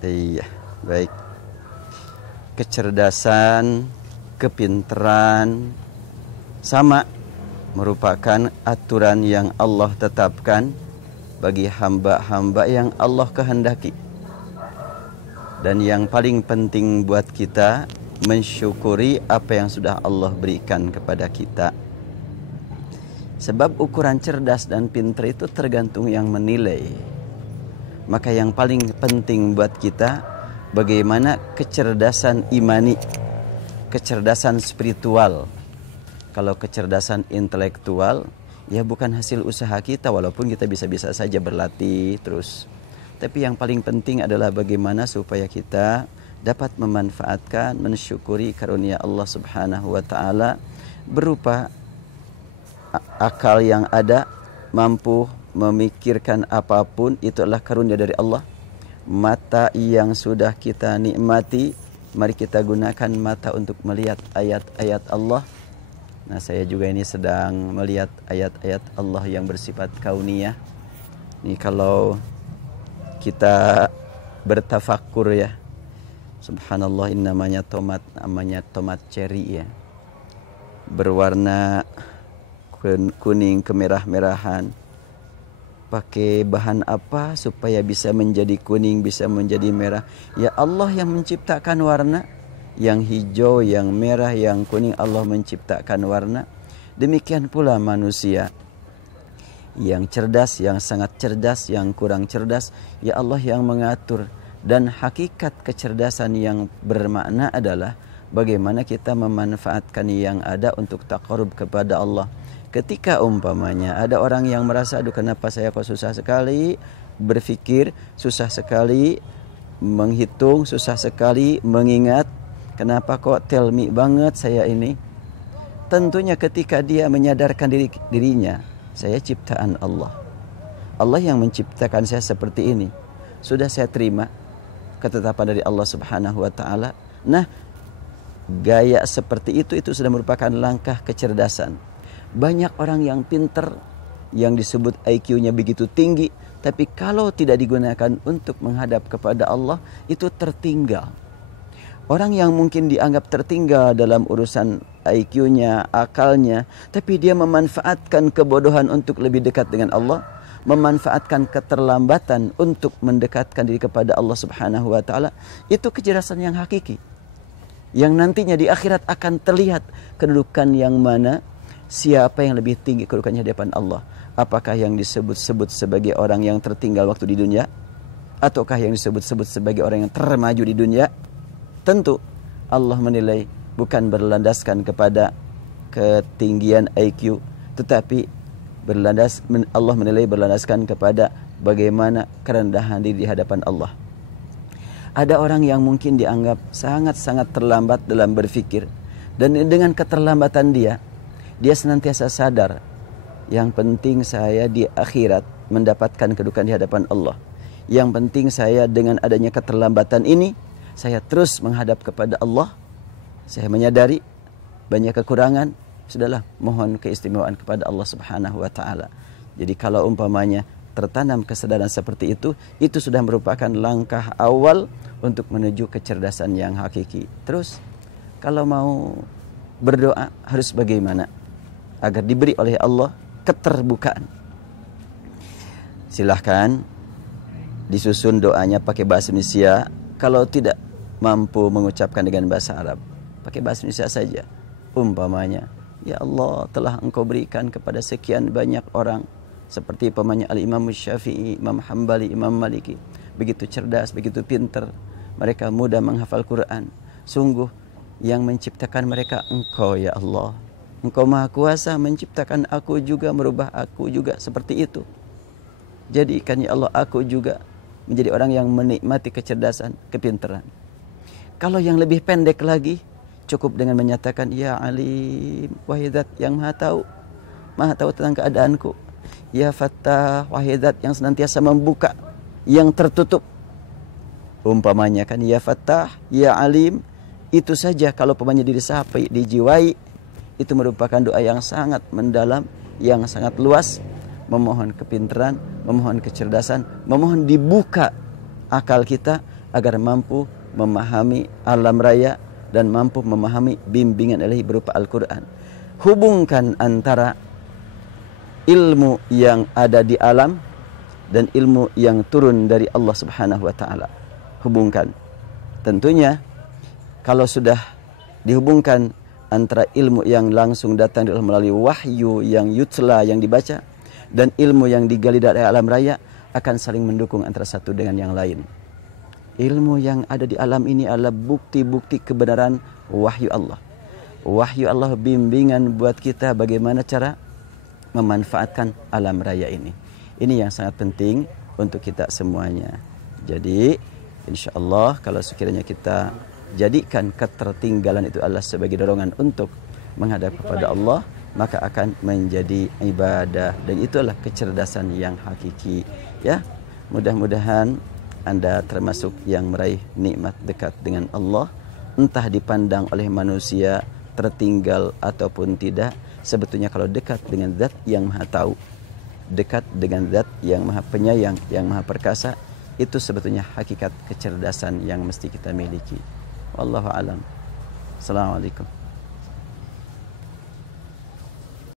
Iya, baik. Kecerdasan, kepintaran sama merupakan aturan yang Allah tetapkan bagi hamba-hamba yang Allah kehendaki. Dan yang paling penting buat kita mensyukuri apa yang sudah Allah berikan kepada kita. Sebab ukuran cerdas dan pintar itu tergantung yang menilai. Maka yang paling penting buat kita bagaimana kecerdasan imani, kecerdasan spiritual. Kalau kecerdasan intelektual ya bukan hasil usaha kita, walaupun kita bisa-bisa saja berlatih terus. Tapi yang paling penting adalah bagaimana supaya kita dapat memanfaatkan, mensyukuri karunia Allah Subhanahu wa taala berupa akal yang ada, mampu memikirkan apapun, itu adalah karunia dari Allah. Mata yang sudah kita nikmati, mari kita gunakan mata untuk melihat ayat-ayat Allah. Nah, saya juga ini sedang melihat ayat-ayat Allah yang bersifat kauniyah. Ini kalau kita bertafakkur ya, subhanallah, ini namanya tomat cherry ya, berwarna kuning kemerah-merahan. Pakai bahan apa supaya bisa menjadi kuning, bisa menjadi merah? Ya Allah yang menciptakan warna, yang hijau, yang merah, yang kuning, Allah menciptakan warna. Demikian pula manusia, yang cerdas, yang sangat cerdas, yang kurang cerdas, ya Allah yang mengatur. Dan hakikat kecerdasan yang bermakna adalah bagaimana kita memanfaatkan yang ada untuk taqarrub kepada Allah. Ketika umpamanya ada orang yang merasa, aduh kenapa saya kok susah sekali berpikir, susah sekali menghitung, susah sekali mengingat, kenapa kok tell me banget saya ini. Tentunya ketika dia menyadarkan dirinya, saya ciptaan Allah. Allah yang menciptakan saya seperti ini. Sudah saya terima ketetapan dari Allah Subhanahu wa taala. Nah, gaya seperti itu sudah merupakan langkah kecerdasan. Banyak orang yang pintar, yang disebut IQ-nya begitu tinggi, tapi kalau tidak digunakan untuk menghadap kepada Allah, itu tertinggal. Orang yang mungkin dianggap tertinggal dalam urusan IQ-nya, akalnya, tapi dia memanfaatkan kebodohan untuk lebih dekat dengan Allah, memanfaatkan keterlambatan untuk mendekatkan diri kepada Allah Subhanahu wa taala, itu kecerdasan yang hakiki. Yang nantinya di akhirat akan terlihat kedudukan yang mana, siapa yang lebih tinggi kedudukannya di hadapan Allah. Apakah yang disebut-sebut sebagai orang yang tertinggal waktu di dunia, ataukah yang disebut-sebut sebagai orang yang termaju di dunia? Tentu Allah menilai bukan berlandaskan kepada ketinggian IQ, tetapi Allah menilai berlandaskan kepada bagaimana kerendahan diri di hadapan Allah. Ada orang yang mungkin dianggap sangat-sangat terlambat dalam berfikir, dan dengan keterlambatan dia senantiasa sadar, yang penting saya di akhirat mendapatkan kedudukan di hadapan Allah. Yang penting saya dengan adanya keterlambatan ini, saya terus menghadap kepada Allah. Saya menyadari banyak kekurangan, sudahlah mohon keistimewaan kepada Allah Subhanahu wa taala. Jadi kalau umpamanya tertanam kesadaran seperti itu sudah merupakan langkah awal untuk menuju kecerdasan yang hakiki. Terus kalau mau berdoa harus bagaimana agar diberi oleh Allah keterbukaan? Silahkan disusun doanya pakai bahasa Indonesia. Kalau tidak mampu mengucapkan dengan bahasa Arab, pakai bahasa Indonesia saja. Umpamanya, ya Allah telah Engkau berikan kepada sekian banyak orang, seperti umpamanya Al-Imam Syafi'i, Imam Hambali, Imam Maliki, begitu cerdas, begitu pintar, mereka mudah menghafal Quran. Sungguh yang menciptakan mereka Engkau ya Allah. Engkau Maha Kuasa menciptakan aku juga, merubah aku juga seperti itu. Jadikan ya Allah aku juga menjadi orang yang menikmati kecerdasan, kepintaran. Kalau yang lebih pendek lagi, cukup dengan menyatakan ya Alim, wahai Zat yang Maha tahu tentang keadaanku. Ya Fattah, wahai Zat yang senantiasa membuka yang tertutup. Umpamanya kan ya Fattah, ya Alim, itu saja kalau umpamanya dijiwai, itu merupakan doa yang sangat mendalam, yang sangat luas, memohon kepintaran, memohon kecerdasan, memohon dibuka akal kita agar mampu memahami alam raya dan mampu memahami bimbingan ilahi berupa Al-Quran. Hubungkan antara ilmu yang ada di alam dan ilmu yang turun dari Allah Subhanahu wa taala. Hubungkan. Tentunya kalau sudah dihubungkan antara ilmu yang langsung datang melalui wahyu yang yutla yang dibaca dan ilmu yang digali dari alam raya akan saling mendukung antara satu dengan yang lain. Ilmu yang ada di alam ini adalah bukti-bukti kebenaran wahyu Allah. Wahyu Allah bimbingan buat kita bagaimana cara memanfaatkan alam raya ini. Ini yang sangat penting untuk kita semuanya. Jadi insya Allah kalau sekiranya kita jadikan ketertinggalan itu adalah sebagai dorongan untuk menghadap kepada Allah, maka akan menjadi ibadah dan itulah kecerdasan yang hakiki. Ya, mudah-mudahan Anda termasuk yang meraih nikmat dekat dengan Allah, entah dipandang oleh manusia tertinggal ataupun tidak. Sebetulnya kalau dekat dengan zat yang maha tahu, dekat dengan zat yang maha penyayang, yang maha perkasa, itu sebetulnya hakikat kecerdasan yang mesti kita miliki. Wallahu alam. Assalamualaikum.